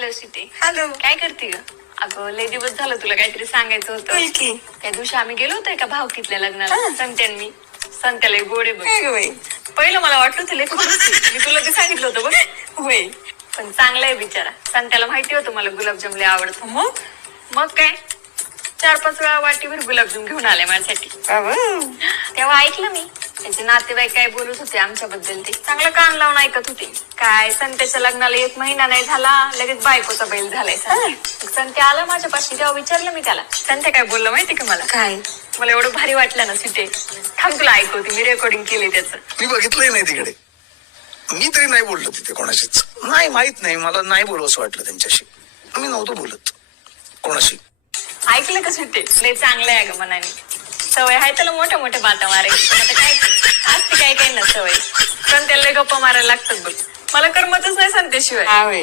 Hello city, hello. काय करते ग? अगं लय दिवस झालं तुला काहीतरी सांगायचं होतं. बोल की. त्या दिवशी आम्ही गेलो होतो एका भावकीतल्या लग्नाला. संत्यान संत्याला एक गोडे बघ. काय ग बाई? पहिलं मला वाटलं तुला मी तुला ते सांगितलं होतं बघ. होय. पण चांगला आहे बिचारा. संत्याला माहिती होतं मला गुलाबजाम लय आवडतं. मग काय 4-5 वेळा वाटीभर गुलाबजाम घेऊन आले माझ्यासाठी. तेव्हा ऐकलं मी त्याचे नातेवाईक काय बोलत होते आमच्याबद्दल. ते चांगलं कान लावून ऐकत होते. काय संत्याच्या लग्नाला 1 महिना नाही झाला लगेच बायकोचा बैल झालाय. संत्या आला माझ्यापाशी तेव्हा विचारलं मी त्याला. संत्या काय बोललं माहिती का मला? काय? मला एवढं भारी वाटलं ना सिटे. थांब तुला ऐकवते, मी रेकॉर्डिंग केले त्याचं. मी बघितलंय नाही तिकडे. मी तरी नाही बोललो तिथे कोणाशीच. नाही, माहित नाही, मला नाही बोलू असं वाटलं त्यांच्याशी. मी नव्हतो बोलत कोणाशी. ऐकलं का सुट्टे? लय चांगलं आहे ग मनाने. सवय आहे त्याला मोठ्या मोठ्या बाता मारायची. पण आता काय असते काय काय ना सवय. पण त्याला गप्पा मारायला लागतात बघ. मला करमतच नाही संत्याशिवाय. हा होय.